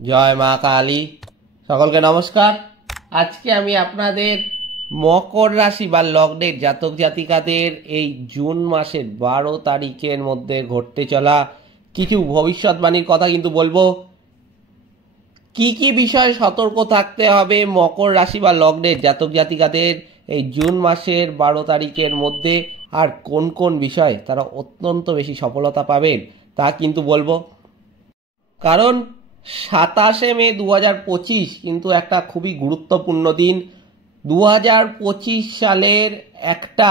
জয় মা কালী। সকলকে নমস্কার। আজকে আমি আপনাদের মকর রাশি বা লগ্নের জাতক জাতিকাদের এই জুন মাসের 12 তারিখের মধ্যে ঘটতে চলা কিছু ভবিষ্যৎবাণীর কথা কিন্তু বলবো। কি কি বিষয়ে সতর্ক থাকতে হবে মকর রাশি বা লগ্নের জাতক জাতিকাদের এই জুন মাসের 12 তারিখের মধ্যে, আর কোন কোন বিষয়ে তারা অত্যন্ত বেশি সফলতা পাবেন তা কিন্তু বলবো। কারণ 27শে মে 2025 কিন্তু একটা খুবই গুরুত্বপূর্ণ দিন। 2025 সালের একটা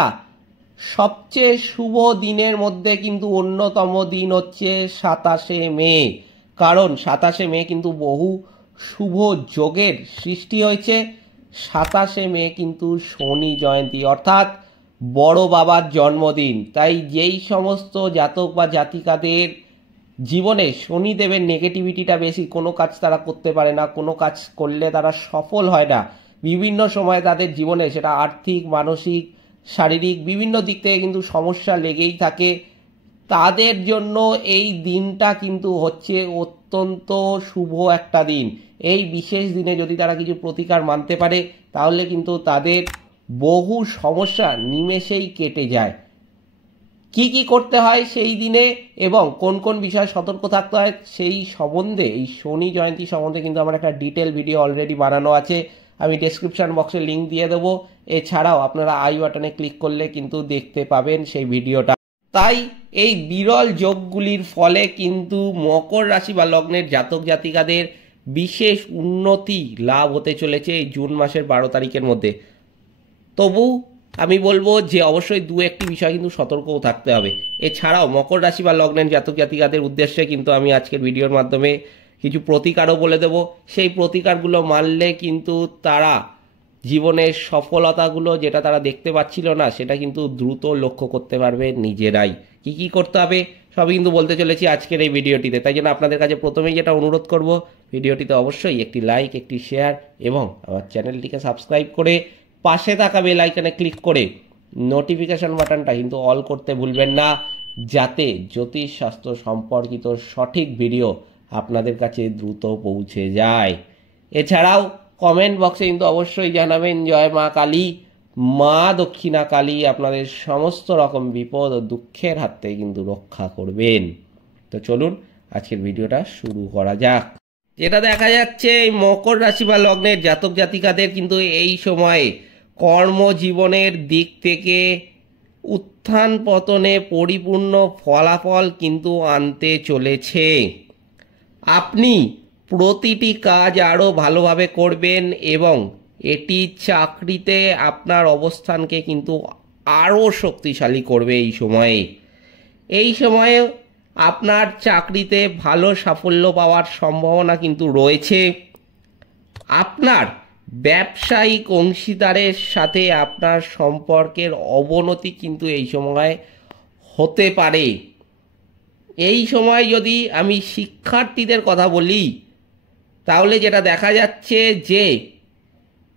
সবচেয়ে শুভ দিনের মধ্যে কিন্তু অন্যতম দিন হচ্ছে 27শে মে। কারণ 27শে মে কিন্তু বহু শুভ যোগের সৃষ্টি হয়েছে। 27শে মে কিন্তু শনি জয়ন্তী, অর্থাৎ বড় বাবার জন্মদিন। তাই যেই সমস্ত জাতক বা জাতিকাদের জীবনে শনিদেবের নেগেটিভিটিটা বেশি, কোনো কাজ তারা করতে পারে না, কোনো কাজ করলে তারা সফল হয় না, বিভিন্ন সময় তাদের জীবনে সেটা আর্থিক, মানসিক, শারীরিক বিভিন্ন দিক থেকে কিন্তু সমস্যা লেগেই থাকে, তাদের জন্য এই দিনটা কিন্তু হচ্ছে অত্যন্ত শুভ একটা দিন। এই বিশেষ দিনে যদি তারা কিছু প্রতিকার মানতে পারে তাহলে কিন্তু তাদের বহু সমস্যা নিমেষেই কেটে যায়। কি কি করতে হয় সেই দিনে এবং কোন কোন বিষয়ে সতর্ক থাকতে হয় সেই সম্বন্ধে, এই শনি জয়ন্তী সম্বন্ধে কিন্তু আমার একটা ডিটেল ভিডিও অলরেডি বানানো আছে। আমি ডেসক্রিপশন বক্সে লিঙ্ক দিয়ে দেবো। এছাড়াও আপনারা আই বাটনে ক্লিক করলে কিন্তু দেখতে পাবেন সেই ভিডিওটা। তাই এই বিরল যোগগুলির ফলে কিন্তু মকর রাশি বা লগ্নের জাতক জাতিকাদের বিশেষ উন্নতি লাভ হতে চলেছে এই জুন মাসের 12 তারিখের মধ্যে। তবু আমি বলবো যে অবশ্যই দু একটি বিষয় কিন্তু সতর্কও থাকতে হবে। এছাড়াও মকর রাশি বা লগ্নের জাতক জাতিকাদের উদ্দেশ্যে কিন্তু আমি আজকের ভিডিওর মাধ্যমে কিছু প্রতিকারও বলে দেব। সেই প্রতিকারগুলো মানলে কিন্তু তারা জীবনের সফলতাগুলো যেটা তারা দেখতে পাচ্ছিল না সেটা কিন্তু দ্রুত লক্ষ্য করতে পারবে নিজেরাই। কি কি করতে হবে সবই কিন্তু বলতে চলেছি আজকের এই ভিডিওটিতে। তাই জন্য আপনাদের কাছে প্রথমেই যেটা অনুরোধ করব, ভিডিওটিতে অবশ্যই একটি লাইক, একটি শেয়ার এবং আমার চ্যানেলটিকে সাবস্ক্রাইব করে পাশে থাকা বেল আইকনে ক্লিক করে নোটিফিকেশন বাটনটা কিন্তু অল করতে ভুলবেন না, যাতে জ্যোতিষ শাস্ত্র সম্পর্কিত সঠিক ভিডিও আপনাদের কাছে দ্রুত পৌঁছে যায়। এছাড়াও কমেন্ট বক্সে কিন্তু অবশ্যই জানাবেন জয় মা কালী। মা দক্ষিণা কালী আপনাদের সমস্ত রকম বিপদ ও দুঃখের হাত থেকে কিন্তু রক্ষা করবেন। তো চলুন আজকের ভিডিওটা শুরু করা যাক। যেটা দেখা যাচ্ছে এই মকর রাশি বা লগ্নের জাতক জাতিকাদের কিন্তু এই সময়ে কর্মজীবনের দিক থেকে উত্থান পতনে পরিপূর্ণ ফলাফল কিন্তু আনতে চলেছে। আপনি প্রতিটি কাজ আরও ভালোভাবে করবেন এবং এটি চাকরিতে আপনার অবস্থানকে কিন্তু আরও শক্তিশালী করবে। এই সময়ে আপনার চাকরিতে ভালো সাফল্য পাওয়ার সম্ভাবনা কিন্তু রয়েছে। আপনার ব্যবসায়িক অংশীদারের সাথে আপনার সম্পর্কের অবনতি কিন্তু এই সময় হতে পারে। এই সময় যদি আমি শিক্ষার্থীদের কথা বলি তাহলে যেটা দেখা যাচ্ছে যে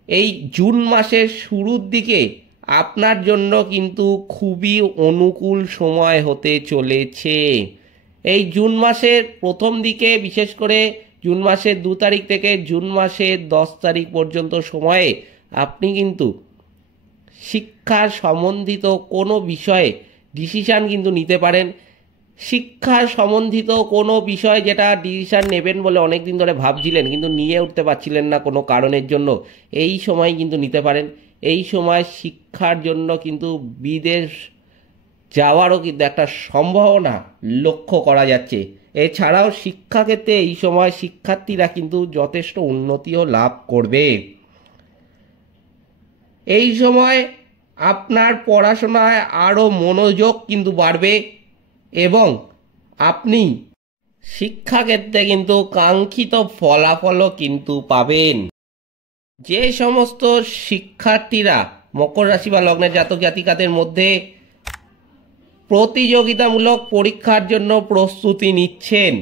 এই জুন মাসের শুরুর দিকে আপনার জন্য কিন্তু খুবই অনুকূল সময় হতে চলেছে। এই জুন মাসের প্রথম দিকে, বিশেষ করে জুন মাসের 2 তারিখ থেকে জুন মাসের 10 তারিখ পর্যন্ত সময়ে আপনি কিন্তু শিক্ষার সম্বন্ধিত কোনো বিষয়ে ডিসিশান কিন্তু নিতে পারেন। শিক্ষার সম্বন্ধিত কোনো বিষয় যেটা ডিসিশান নেবেন বলে অনেক দিন ধরে ভাবছিলেন কিন্তু নিয়ে উঠতে পারছিলেন না কোনো কারণের জন্য, এই সময় কিন্তু নিতে পারেন। এই সময় শিক্ষার জন্য কিন্তু বিদেশ যাওয়ারও কিন্তু একটা সম্ভাবনা লক্ষ্য করা যাচ্ছে। এছাড়াও শিক্ষাক্ষেত্রে এই সময় শিক্ষার্থীরা কিন্তু যথেষ্ট উন্নতিও লাভ করবে। এই সময় আপনার পড়াশোনায় আরও মনোযোগ কিন্তু বাড়বে এবং আপনি শিক্ষাক্ষেত্রে কিন্তু কাঙ্ক্ষিত ফলাফলও কিন্তু পাবেন। যে সমস্ত শিক্ষার্থীরা মকর রাশি বা লগ্নের জাতক জাতিকাদের মধ্যে প্রতিযোগিতামূলক পরীক্ষার জন্য প্রস্তুতি নিচ্ছেন,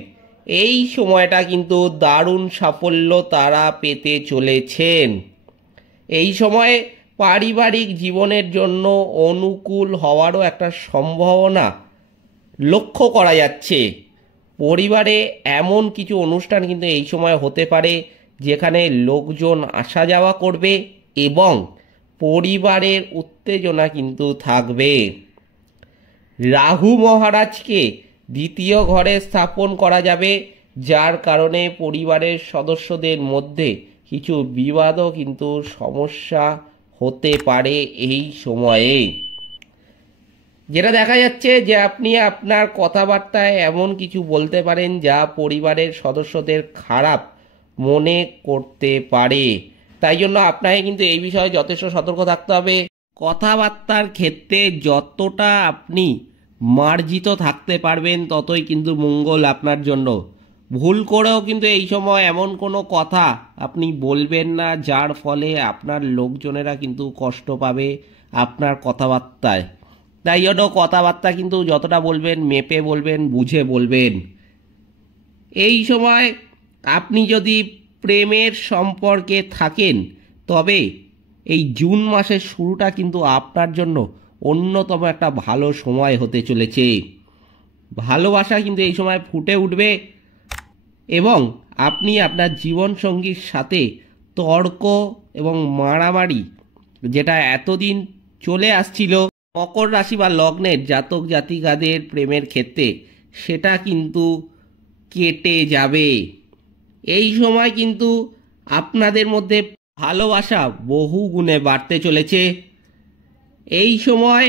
এই সময়টা কিন্তু দারুণ সাফল্য তারা পেতে চলেছেন। এই সময়ে পারিবারিক জীবনের জন্য অনুকূল হওয়ারও একটা সম্ভাবনা লক্ষ্য করা যাচ্ছে। পরিবারে এমন কিছু অনুষ্ঠান কিন্তু এই সময় হতে পারে যেখানে লোকজন আসা যাওয়া করবে এবং পরিবারের উত্তেজনা কিন্তু থাকবে। রাহু মহারাজকে দ্বিতীয় ঘরে স্থাপন করা যাবে, যার কারণে পরিবারের সদস্যদের মধ্যে কিছু বিবাদও কিন্তু সমস্যা হতে পারে এই সময়ে। যেটা দেখা যাচ্ছে যে আপনি আপনার কথাবার্তায় এমন কিছু বলতে পারেন যা পরিবারের সদস্যদের খারাপ মনে করতে পারে। তাই জন্য আপনাকে কিন্তু এই বিষয়ে যথেষ্ট সতর্ক থাকতে হবে। কথাবার্তার ক্ষেত্রে যতটা আপনি মার্জিত থাকতে পারবেন ততই কিন্তু মঙ্গল আপনার জন্য। ভুল করেও কিন্তু এই সময় এমন কোনো কথা আপনি বলবেন না যার ফলে আপনার লোকজনেরা কিন্তু কষ্ট পাবে আপনার কথাবার্তায়। তাই জন্য কথাবার্তা কিন্তু যতটা বলবেন মেপে বলবেন, বুঝে বলবেন। এই সময় আপনি যদি প্রেমের সম্পর্কে থাকেন তবে এই জুন মাসের শুরুটা কিন্তু আপনার জন্য অন্যতম একটা ভালো সময় হতে চলেছে। ভালোবাসা কিন্তু এই সময় ফুটে উঠবে এবং আপনি আপনার জীবনসঙ্গীর সাথে তর্ক এবং মারামারি যেটা এতদিন চলে আসছিল মকর রাশি বা লগ্নের জাতক জাতিকাদের প্রেমের ক্ষেত্রে, সেটা কিন্তু কেটে যাবে। এই সময় কিন্তু আপনাদের মধ্যে ভালোবাসা বহু গুণে বাড়তে চলেছে। এই সময়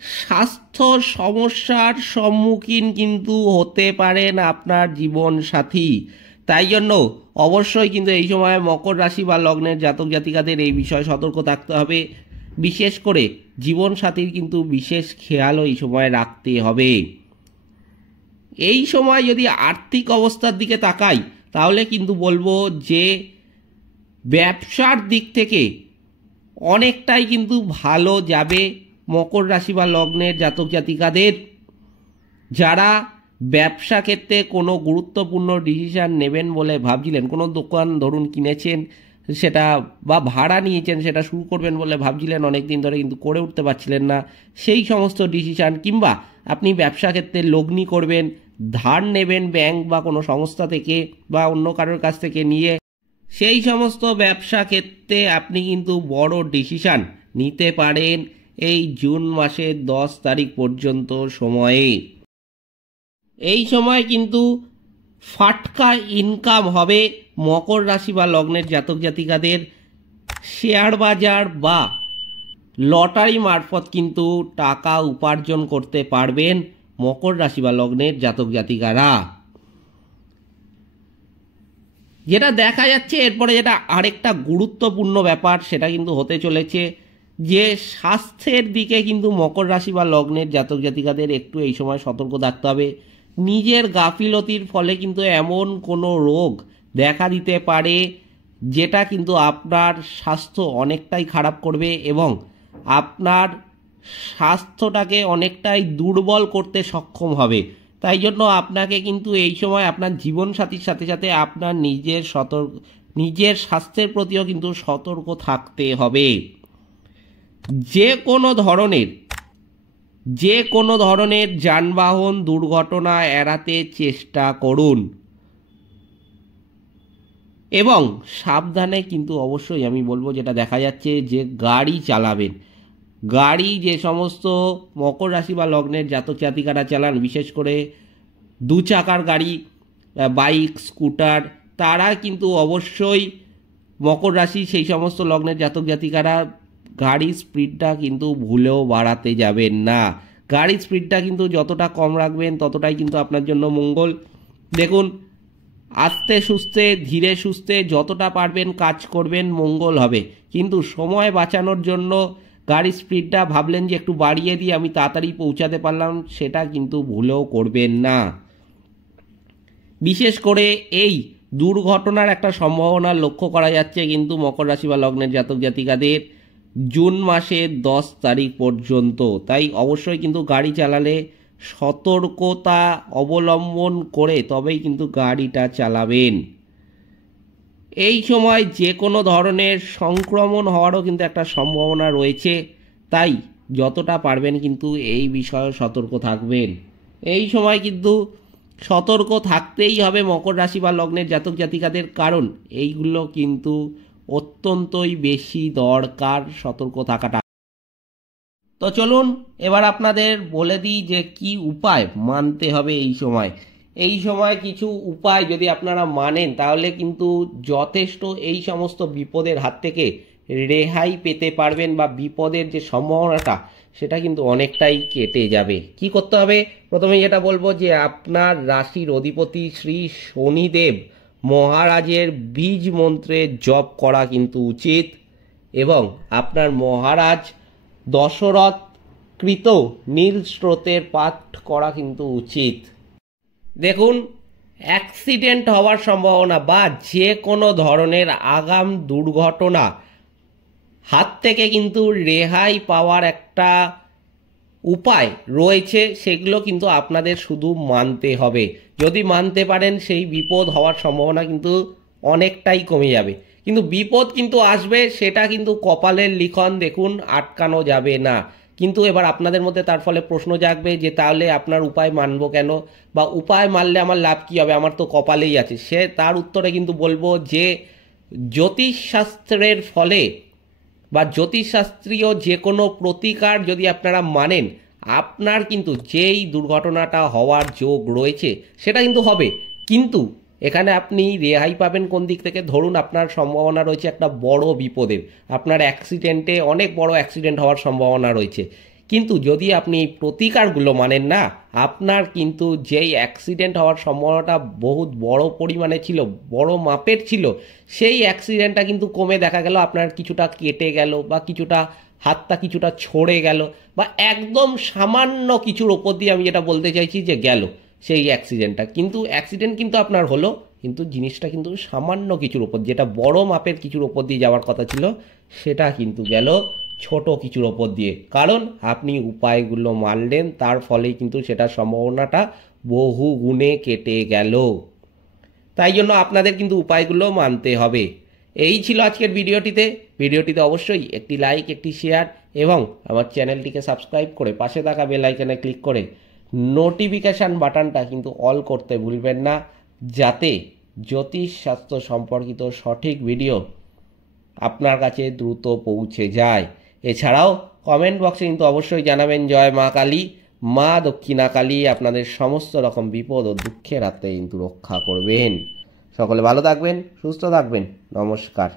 স্বাস্থ্য সমস্যার সম্মুখীন কিন্তু হতে পারেন আপনার জীবন সাথী। তাই জন্য অবশ্যই কিন্তু এই সময় মকর রাশি বা লগ্নের জাতক জাতিকাদের এই বিষয়ে সতর্ক থাকতে হবে। বিশেষ করে জীবন সাথীর কিন্তু বিশেষ খেয়ালও এই সময় রাখতে হবে। এই সময় যদি আর্থিক অবস্থার দিকে তাকাই তাহলে কিন্তু বলবো যে ব্যবসার দিক থেকে অনেকটাই কিন্তু ভালো যাবে মকর রাশি বা লগ্নের জাতক জাতিকাদের। যারা ব্যবসা ক্ষেত্রে কোনো গুরুত্বপূর্ণ ডিসিশন নেবেন বলে ভাবছিলেন, কোনো দোকান ধরুন কিনেছেন সেটা বা ভাড়া নিয়েছেন সেটা শুরু করবেন বলে ভাবছিলেন অনেক দিন ধরে কিন্তু করে উঠতে পারছিলেন না, সেই সমস্ত ডিসিশন, কিংবা আপনি ব্যবসা ক্ষেত্রে লগ্নি করবেন, ধার নেবেন ব্যাংক বা কোনো সংস্থা থেকে বা অন্য কারোর কাছ থেকে নিয়ে, সেই সমস্ত ব্যবসা ক্ষেত্রে আপনি কিন্তু বড় ডিসিশন নিতে পারেন এই জুন মাসের 10 তারিখ পর্যন্ত সময়ে। এই সময় কিন্তু ফাটকা ইনকাম হবে মকর রাশি বা লগ্নের জাতক জাতিকাদের। শেয়ার বাজার বা লটারি মারফত কিন্তু টাকা উপার্জন করতে পারবেন মকর রাশি বা লগ্নের জাতক জাতিকারা। যেটা দেখা যাচ্ছে এরপরে যেটা আরেকটা গুরুত্বপূর্ণ ব্যাপার সেটা কিন্তু হতে চলেছে যে স্বাস্থ্যের দিকে কিন্তু মকর রাশি বা লগ্নের জাতক জাতিকাদের একটু এই সময় সতর্ক থাকতে হবে। নিজের গাফিলতির ফলে কিন্তু এমন কোনো রোগ দেখা দিতে পারে যেটা কিন্তু আপনার স্বাস্থ্য অনেকটাই খারাপ করবে এবং আপনার স্বাস্থ্যটাকে অনেকটাই দুর্বল করতে সক্ষম হবে। তাই জন্য আপনাকে কিন্তু এই সময় আপনার জীবনসাথীর সাথে সাথে আপনার নিজের স্বাস্থ্যের প্রতিও কিন্তু সতর্ক থাকতে হবে। যে কোনো ধরনের যানবাহন দুর্ঘটনা এড়াতে চেষ্টা করুন এবং সাবধানে কিন্তু অবশ্যই আমি বলবো, যেটা দেখা যাচ্ছে যে গাড়ি চালাবেন, গাড়ি যে সমস্ত মকর রাশি বা লগ্নের জাতক জাতিকারা চালান, বিশেষ করে 2 চাকার গাড়ি, বাইক, স্কুটার, তারা কিন্তু অবশ্যই মকর রাশি সেই সমস্ত লগ্নের জাতক জাতিকারা গাড়ির স্পিডটা কিন্তু ভুলেও বাড়াতে যাবেন না। গাড়ির স্পিডটা কিন্তু যতটা কম রাখবেন ততটাই কিন্তু আপনার জন্য মঙ্গল। দেখুন, আস্তে সুস্তে ধীরে সুস্থে যতটা পারবেন কাজ করবেন, মঙ্গল হবে। কিন্তু সময় বাঁচানোর জন্য গাড়ির স্পিডটা ভাবলেন যে একটু বাড়িয়ে দিয়ে আমি তাড়াতাড়ি পৌঁছাতে পারলাম, সেটা কিন্তু ভুলেও করবেন না। বিশেষ করে এই দুর্ঘটনার একটা সম্ভাবনা লক্ষ্য করা যাচ্ছে কিন্তু মকর রাশি বা লগ্নের জাতক জাতিকাদের জুন মাসের 10 তারিখ পর্যন্ত। তাই অবশ্যই কিন্তু গাড়ি চালালে সতর্কতা অবলম্বন করে তবেই কিন্তু গাড়িটা চালাবেন। এই সময় যে কোনো ধরনের সংক্রমণ হওয়ারও কিন্তু একটা সম্ভাবনা রয়েছে, তাই যতটা পারবেন কিন্তু এই বিষয়ে সতর্ক থাকবেন। এই সময় কিন্তু সতর্ক থাকতেই হবে মকর রাশি বা লগ্নের জাতক জাতিকাদের, কারণ এইগুলো কিন্তু অত্যন্তই বেশি দরকার সতর্ক থাকাটা। তো চলুন এবার আপনাদের বলে দিই যে কি উপায় মানতে হবে এই সময়। এই সময় কিছু উপায় যদি আপনারা মানেন তাহলে কিন্তু যথেষ্ট এই সমস্ত বিপদের হাত থেকে রেহাই পেতে পারবেন, বা বিপদের যে সম্ভাবনাটা সেটা কিন্তু অনেকটাই কেটে যাবে। কি করতে হবে? প্রথমে যেটা বলবো যে আপনার রাশির অধিপতি শ্রী শনিদেব মহারাজের বীজ মন্ত্রে জপ করা কিন্তু উচিত, এবং আপনার মহারাজ দশরথ কৃত নীল স্রোতের পাঠ করা কিন্তু উচিত। দেখুন, অ্যাক্সিডেন্ট হওয়ার সম্ভাবনা বা যে কোনো ধরনের আগাম দুর্ঘটনা হাত থেকে কিন্তু রেহাই পাওয়ার একটা উপায় রয়েছে, সেগুলো কিন্তু আপনাদের শুধু মানতে হবে। যদি মানতে পারেন সেই বিপদ হওয়ার সম্ভাবনা কিন্তু অনেকটাই কমে যাবে। কিন্তু বিপদ কিন্তু আসবে, সেটা কিন্তু কপালের লিখন, দেখুন আটকানো যাবে না। কিন্তু এবার আপনাদের মধ্যে তার ফলে প্রশ্ন জাগবে যে তাহলে আপনার উপায় মানবো কেন, বা উপায় মানলে আমার লাভ কি হবে, আমার তো কপালেই আছে। সে তার উত্তরে কিন্তু বলবো যে জ্যোতিষশাস্ত্রের ফলে বা জ্যোতিষশাস্ত্রীয় যে কোনো প্রতিকার যদি আপনারা মানেন, আপনার কিন্তু যেই দুর্ঘটনাটা হওয়ার যোগ রয়েছে সেটা কিন্তু হবে। কিন্তু এখানে আপনি রেহাই পাবেন কোন দিক থেকে? ধরুন আপনার সম্ভাবনা রয়েছে একটা বড় বিপদের, আপনার অ্যাক্সিডেন্টে অনেক বড় অ্যাক্সিডেন্ট হওয়ার সম্ভাবনা রয়েছে, কিন্তু যদি আপনি প্রতিকারগুলো মানেন না, আপনার কিন্তু যেই অ্যাক্সিডেন্ট হওয়ার সম্ভাবনাটা বহুত বড় পরিমাণে ছিল, বড় মাপের ছিল, সেই অ্যাক্সিডেন্টটা কিন্তু কমে দেখা গেল আপনার কিছুটা কেটে গেল, বা কিছুটা হাতটা কিছুটা ছড়ে গেল, বা একদম সামান্য কিছুর ওপর দিয়ে আমি যেটা বলতে চাইছি যে গেল সেই অ্যাক্সিডেন্টটা। কিন্তু অ্যাক্সিডেন্ট কিন্তু আপনার হলো, কিন্তু জিনিসটা কিন্তু সামান্য কিছুর ওপর, যেটা বড় মাপের কিছুর ওপর দিয়ে যাওয়ার কথা ছিল সেটা কিন্তু গেল ছোট কিছুর ওপর দিয়ে। কারণ আপনি উপায়গুলো মানলেন, তার ফলেই কিন্তু সেটার সম্ভাবনাটা বহু গুণে কেটে গেল। তাই জন্য আপনাদের কিন্তু উপায়গুলো মানতে হবে। এই ছিল আজকের ভিডিওটিতে অবশ্যই একটি লাইক, একটি শেয়ার এবং আমার চ্যানেলটিকে সাবস্ক্রাইব করে পাশে থাকা বেল আইকনে ক্লিক করে নোটিফিকেশান বাটনটা কিন্তু অল করতে ভুলবেন না, যাতে জ্যোতিষশাস্ত্র সম্পর্কিত সঠিক ভিডিও আপনার কাছে দ্রুত পৌঁছে যায়। এছাড়াও কমেন্ট বক্সে কিন্তু অবশ্যই জানাবেন জয় মা কালী, মা দক্ষিণা কালী আপনাদের সমস্ত রকম বিপদ ও দুঃখের হাতে কিন্তু রক্ষা করবেন। সকলে ভালো থাকবেন, সুস্থ থাকবেন। নমস্কার।